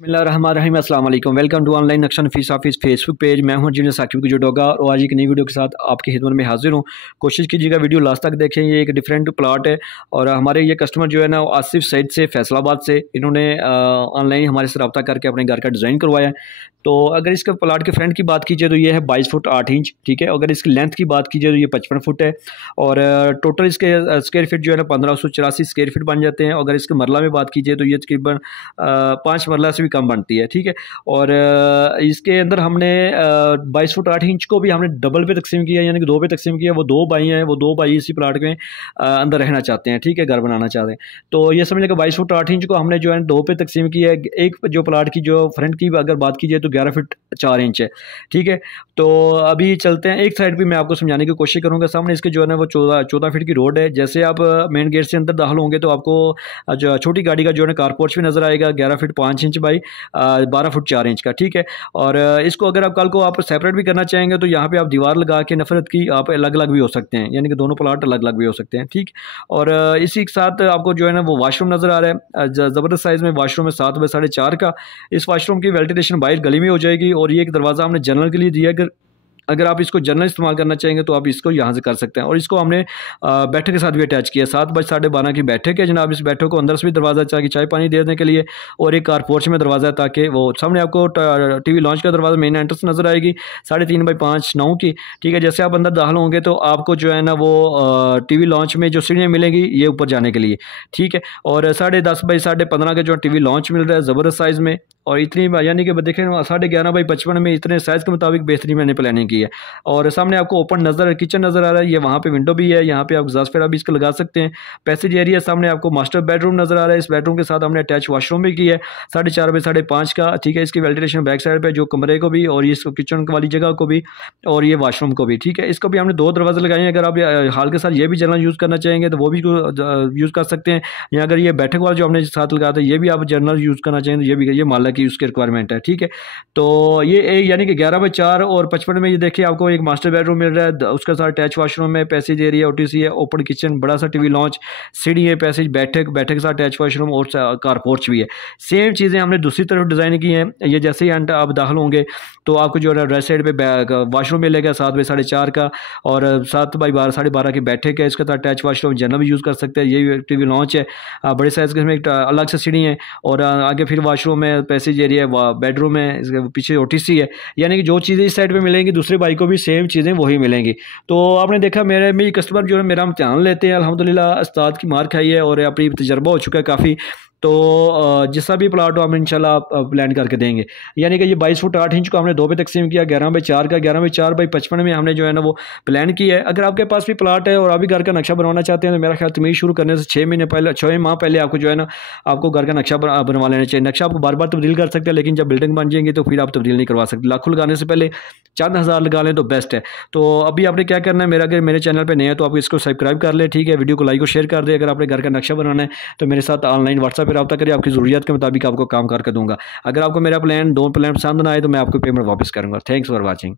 बिस्मिल्लाहिर्रहमानिर्रहीम अस्सलाम वालेकुम। वेलकम टू ऑनलाइन नक्शा नफीस ऑफिस फेसबुक पेज। मैं हूं इंजीनियर साकिब की जो डोगा और आज एक नई वीडियो के साथ आपकी खिदमत में हाजिर हूं। कोशिश कीजिएगा वीडियो लास्ट तक देखें। ये एक डिफरेंट प्लाट है और हमारे ये कस्टमर जो है ना आसिफ सईद से फैसलाबाद से इन्होंने ऑनलाइन हमारे से रब्ता करके अपने घर का डिज़ाइन करवाया है। तो अगर इसके प्लाट के फ्रंट की बात कीजिए तो ये है 22 फुट 8 इंच, ठीक है। अगर इसकी लेंथ की बात कीजिए तो ये 55 फुट है और टोटल इसके स्क्वायर फीट जो है ना 1584 स्क्वायर फीट बन जाते हैं। अगर इसके मरला में बात कीजिए तो ये तकरीबन 5 मरला से भी कम बनती है, ठीक है। और इसके अंदर हमने 22 फुट 8 इंच को भी हमने डबल पे तकसीम किया, यानी कि 2 पे तकसीम किया। वो 2 भाई हैं, वो 2 भाई इसी प्लाट में अंदर रहना चाहते हैं, ठीक है, घर बनाना चाहते हैं। तो ये समझ लें कि 22 फुट 8 इंच को हमने जो है 2 पे तकसीम किया है। एक जो प्लाट की जो फ्रंट की अगर बात कीजिए तो 11 फुट 4 इंच है, ठीक है। तो अभी चलते हैं एक साइड भी मैं आपको समझाने की कोशिश करूंगा। सामने इसके जो है ना वो 14 फीट की रोड है। जैसे आप मेन गेट से अंदर दाखिल होंगे तो आपको जो छोटी गाड़ी का जो है ना कार पोर्च भी नजर आएगा, 11 feet 5 inch by 12 foot 4 inch का, ठीक है। और इसको अगर आप कल को आप सेपरेट भी करना चाहेंगे तो यहाँ पे आप दीवार लगा के नफरत की आप अलग अलग भी हो सकते हैं, यानी कि दोनों प्लाट अलग अलग भी हो सकते हैं, ठीक। और इसी के साथ आपको जो है ना वो वाशरूम नजर आ रहा है, ज़बरदस्त साइज़ में वाशरूम है, 7 बाई 4.5 का। इस वाशरूम की वेंटिलेशन बाहर गली में हो जाएगी और ये एक दरवाज़ा हमने जनरल के लिए दिया है। अगर आप इसको जनरल इस्तेमाल करना चाहेंगे तो आप इसको यहाँ से कर सकते हैं। और इसको हमने बैठक के साथ भी अटैच किया। 7 बाई 12.5 की बैठक है जनाब। इस बैठक को अंदर से भी दरवाज़ा चाहिए चाय पानी देने के लिए और एक कार पोर्च में दरवाज़ा है ताकि वो सामने आपको टीवी लॉन्च का दरवाज़ा मेन एंट्रेंस नज़र आएगी 3.5 बाई 5 9 की, ठीक है। जैसे आप अंदर दाखिल होंगे तो आपको जो है ना वो टीवी लॉन्च में जो सीढ़ियाँ मिलेंगी ये ऊपर जाने के लिए, ठीक है। और 10.5 बाई 15.5 का जो टीवी लॉन्च मिल रहा है ज़बरदस्त साइज़ में। और इतनी यानी कि देखें 11.5 बाई 55 में इतने साइज़ के मुताबिक बेहतरीन मैंने प्लानिंग की है। और सामने आपको ओपन किचन नज़र आ रहा है। ये वहाँ पे विंडो भी है, यहाँ पे आप एग्जॉस्ट भी इसको लगा सकते हैं। पैसेज एरिया सामने आपको मास्टर बेडरूम नज़र आ रहा है। इस बेडरूम के साथ हमने अटैच वॉशरूम भी किया है 4.5 बाई 5.5 का, ठीक है। इसकी वेंटिलेशन बैक साइड पे जो कमरे को भी और इसको किचन वाली जगह को भी और ये वॉशरूम को भी, ठीक है। इसको भी हमने 2 दरवाजे लगाए हैं। अगर आप हाल के साथ ये भी जनरल यूज़ करना चाहेंगे तो वो भी यूज़ कर सकते हैं, या अगर ये बैठक वाला जो हमने साथ लगाया था ये भी आप जनरल यूज़ करना चाहेंगे तो ये भी, ये माला की उसकी रिक्वायरमेंट है, ठीक है। तो ये यानी कि 11 बाई 4 और 55 में ये देखिए आपको एक मास्टर बेडरूम मिल रहा है, उसके साथ अटैच वॉशरूम है, पैसेज एरिया ओटीसी है, ओपन किचन, बड़ा सा टीवी लॉन्च, सीढ़ी है, पैसेज, बैठक के साथ अटैच वॉशरूम और कार पोर्च भी है। सेम चीज़ें हमने दूसरी तरफ डिज़ाइन की हैं। ये जैसे ही आप दाखिल होंगे तो आपको जो है राइट साइड पे वॉशरूम मिलेगा 7 बाई 4.5 का और 7 बाई 12 की बैठक है। इसके साथ अटैच वॉशरूम जनरल भी यूज़ कर सकते हैं। ये टीवी लॉन्च है, बड़े साइज़ के, इसमें एक अलग से सीढ़ी है और आगे फिर वॉशरूम है, पैसेज एरिया है, बेडरूम है, इसके पीछे ओटीसी है। यानी कि जो चीज़ें इस साइड पे मिलेंगी दूसरे भाई को भी सेम चीज़ें वही मिलेंगी। तो आपने देखा मेरे कस्टमर जो है मेरा इम्तिहान लेते हैं, अल्हम्दुलिल्लाह उस्ताद की मार खाई है और अपनी तजर्बा हो चुका है काफ़ी। तो जिसका भी प्लाट हो हम इंशाल्लाह प्लान करके देंगे। यानी कि ये 22 फुट 8 इंच को हमने 2 पे तकसीम किया, 11 बाई 4 का, 11 बाई 4 बाई 55 में हमने जो है ना वो प्लान किया है। अगर आपके पास भी प्लाट है और अभी घर का नक्शा बनवाना चाहते हैं तो मेरा ख्याल तमीज़ शुरू करने से 6 माह पहले आपको जो है ना आपको घर का नक्शा बनवा लेना चाहिए। नक्शा आपको बार बार तब्दील कर सकते हैं, लेकिन जब बिल्डिंग बन जाएंगी तो फिर आप तब्दील नहीं करवा सकते। लाखों लगाने से पहले चंद हज़ार लगा लें तो बेस्ट है। तो अभी आपने क्या करना है, अगर मेरे चैनल पर नए हैं तो आप इसको सब्सक्राइब कर लें, ठीक है। वीडियो को लाइक और शेयर कर दें। अगर आपने घर का नक्शा बनाना है तो मेरे साथ ऑनलाइन व्हाट्सएप पर रब्ता करिए, आपकी ज़रूरियात के मुताबिक आपको काम करके दूंगा। अगर आपको मेरा प्लान 2 प्लान पसंद ना आए तो मैं आपको पेमेंट वापस करूँगा। Thanks for watching.